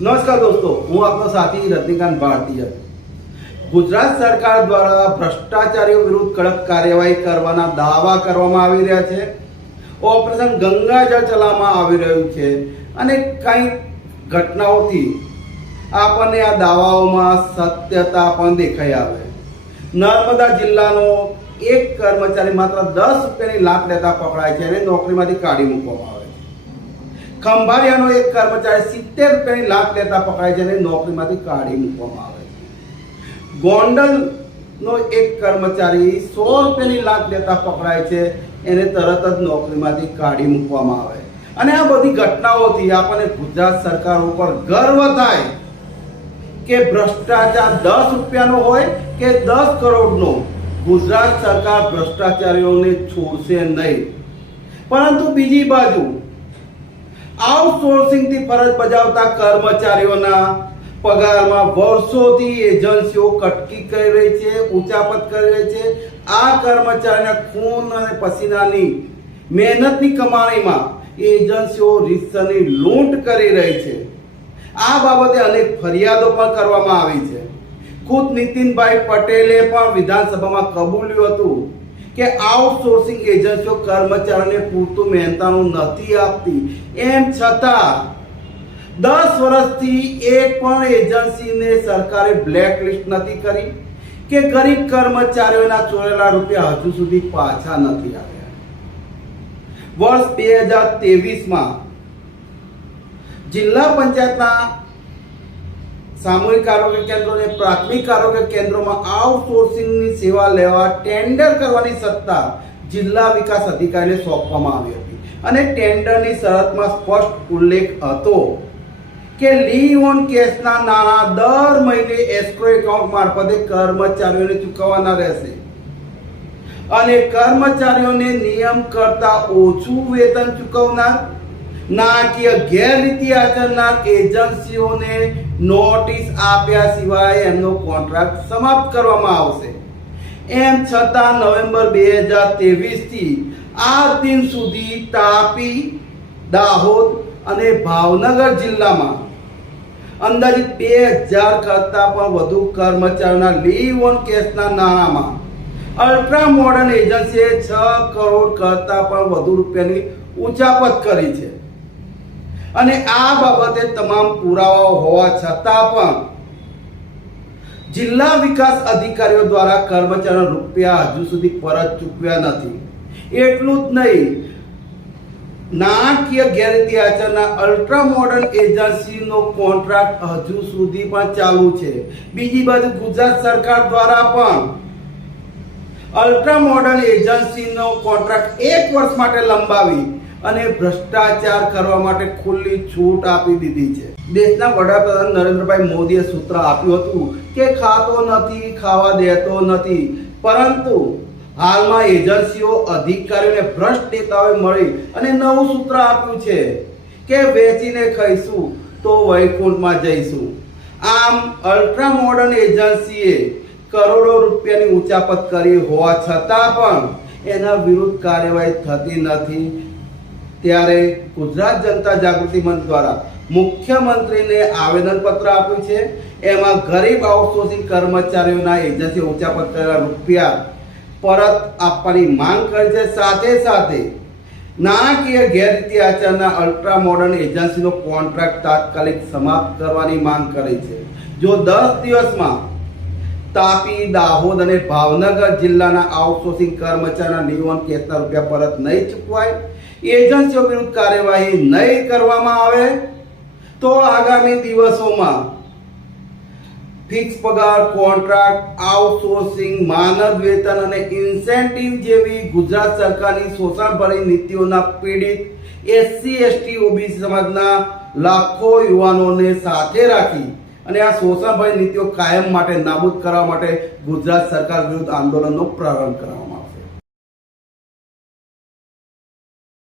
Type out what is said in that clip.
નમસ્કાર દોસ્તો, હું આપનો સાથી રજનીકાંત ભારતીય. ગુજરાત સરકાર દ્વારા ભ્રષ્ટાચારીઓ વિરુદ્ધ કડક કાર્યવાહી કરવાના દાવા કરવામાં આવી રહ્યા છે. ઓપરેશન ગંગાજળ ચલાવવામાં આવી રહ્યું છે અને કંઈક ઘટનાઓથી આપણને આ દાવાઓમાં સત્યતા પણ દેખાઈ આવે. નર્મદા જિલ્લાનો એક કર્મચારી માત્ર 10 રૂપિયાની લાંચ લેતા પકડાય છે અને નોકરીમાંથી કાઢી મૂકવામાં આવે છે. ખંભાળિયાનો એક કર્મચારી 70 રૂપિયાની લાંચ લેતા પકડાય છે અને નોકરીમાંથી કાઢી મૂકવામાં આવે છે. ગોંડલનો એક કર્મચારી 100 રૂપિયાની લાંચ લેતા પકડાય છે, એને તરત જ નોકરીમાંથી કાઢી મૂકવામાં આવે. અને આ બધી ઘટનાઓથી આપણને ગુજરાત સરકાર ઉપર ગર્વ થાય કે ભ્રષ્ટાચાર 10 રૂપિયાનો હોય કે 10 કરોડનો, ગુજરાત સરકાર ભ્રષ્ટાચારીઓને છોડશે નહીં. પરંતુ બીજી બાજુ આઉટસોર્સિંગથી ફરજ બજાવતા કર્મચારીઓના પગારમાં વર્ષોથી એજન્સીઓ કટકી કરી રહી છે, ઉચાપત કરી રહી છે. આ કર્મચારીના ખૂન અને પસીનાની મહેનતની કમાણીમાં એજન્સીઓ રીતસરની લૂંટ કરી રહી છે. આ બાબતે અનેક ફરિયાદો પણ કરવામાં આવી છે. ખુદ નીતિનભાઈ પટેલે પણ વિધાનસભામાં કબૂલ્યું હતું કે આઉટસોર્સિંગ એજન્સીઓ કર્મચારીઓને પૂરતું મહેનતાણું નથી આપતી. એમ છતાં 10 વર્ષથી એક પણ એજન્સીને સરકારે બ્લેકલિસ્ટ નથી કરી કે ગરીબ કર્મચારીઓના ચોરેલા રૂપિયા હજુ સુધી પાછા નથી આવ્યા. વર્ષ 2023માં જિલ્લા પંચાયતના સામૂહિક આરોગ્ય કેન્દ્રો અને પ્રાથમિક આરોગ્ય કેન્દ્રોમાં આઉટસોર્સિંગની સેવા લેવા ટેન્ડર કરવાની સત્તા જિલ્લા વિકાસ અધિકારીને સોંપવામાં આવી હતી. અને ટેન્ડરની શરતમાં સ્પષ્ટ ઉલ્લેખ હતો કે લીવ ઓન કેશના નાણાં દર મહિને એસ્ક્રો એકાઉન્ટ મારફતે કર્મચારીઓને ચૂકવવાના રહેશે અને કર્મચારીઓને નિયમ કરતા ઓછું વેતન ચૂકવનાર, નાણાકીય ગેરરીતિ આચરનાર એજન્સીઓને નોટિસ આપ્યા સિવાય એમનો કોન્ટ્રાક્ટ સમાપ્ત કરવામાં આવશે. એમ છતાં નવેમ્બર 2023 થી આ દિન સુધી તાપી, દાહોદ અને ભાવનગર જિલ્લામાં અંદાજિત 2000 કરતા પણ વધુ કર્મચારીઓના લીવ ઓન કેશના નાણાંમાં અલ્ટ્રા મોડર્ન એજન્સીએ 6 કરોડ કરતા પણ વધુ રૂપિયાની ઉચાપત કરી છે. અને આ બાબતે તમામ પુરાવાઓ હોવા છતાં પણ જિલ્લા વિકાસ અધિકારીઓ દ્વારા કર્મચારીઓના રૂપિયા હજુ સુધી પરત ચૂકવ્યા નથી. એટલું જ નહીં, નાણાકીય ગેરરીતિ આચરનાર અલ્ટ્રા મોડર્ન એજન્સીનો કોન્ટ્રાક્ટ હજુ સુધી પણ ચાલુ છે. બીજી બાજુ ગુજરાત સરકાર દ્વારા પણ અલ્ટ્રા મોડર્ન એજન્સીનો કોન્ટ્રાક્ટ 1 વર્ષ માટે લંબાવી અને ભ્રષ્ટાચાર કરવા માટે ખુલ્લી છૂટ આપી દીધી છે. દેશના વડાપ્રધાન નરેન્દ્રભાઈ મોદીએ સૂત્ર આપ્યું હતું કે ખાતો નથી, ખાવા દેતો નથી. પરંતુ હાલમાં એજન્સીઓ અધિકારીઓને ભ્રષ્ટ નેતાઓએ મળી અને નવું સૂત્ર આપ્યું છે કે વેચીને ખાઈશું તો વૈકુંઠમાં જઈશું. આમ અલ્ટ્રા મોડર્ન એજન્સીએ કરોડો રૂપિયાની ઉચાપત કરી હોવા છતાં પણ એના વિરુદ્ધ કાર્યવાહી થતી નથી. ત્યારે ગુજરાત જનતા જાગૃતિ મંચ દ્વારા મુખ્યમંત્રીને આવેદનપત્ર આપ્યું છે. એમાં ગરીબ આઉટસોર્સિંગ કર્મચારીઓના એજન્સી ઉચાપત કરેલા રૂપિયા પરત આપવાની માંગ કરી છે. સાથે સાથે નાણાકીય ગેરરીતિ આચરનાર અલ્ટ્રા મોડર્ન એજન્સીનો કોન્ટ્રાક્ટ તાત્કાલિક સમાપ્ત કરવાની માંગ કરી છે. જો 10 દિવસમાં તાપી, દાહોદ અને ભાવનગર જિલ્લાના આઉટસોર્સિંગ કર્મચારીના લીવ ઓન કેશના રૂપિયા પરત નહીં ચૂકવાય, એજન્સીઓ વિરુદ્ધ કાર્યવાહી નહીં કરવામાં આવે તો આગામી દિવસોમાં ફિક્સ પગાર, કોન્ટ્રાક્ટ, આઉટસોર્સિંગ, માનદ વેતન અને ઇન્સેન્ટિવ જેવી ગુજરાત સરકારની શોષણભરી નીતિઓના પીડિત SC, ST, OBC સમાજના લાખો યુવાનોને સાથે રાખી અને આ શોષણભરી નીતિઓ કાયમ માટે નાબૂદ કરવા માટે ગુજરાત સરકાર વિરુદ્ધ આંદોલનનો પ્રારંભ કરવામાં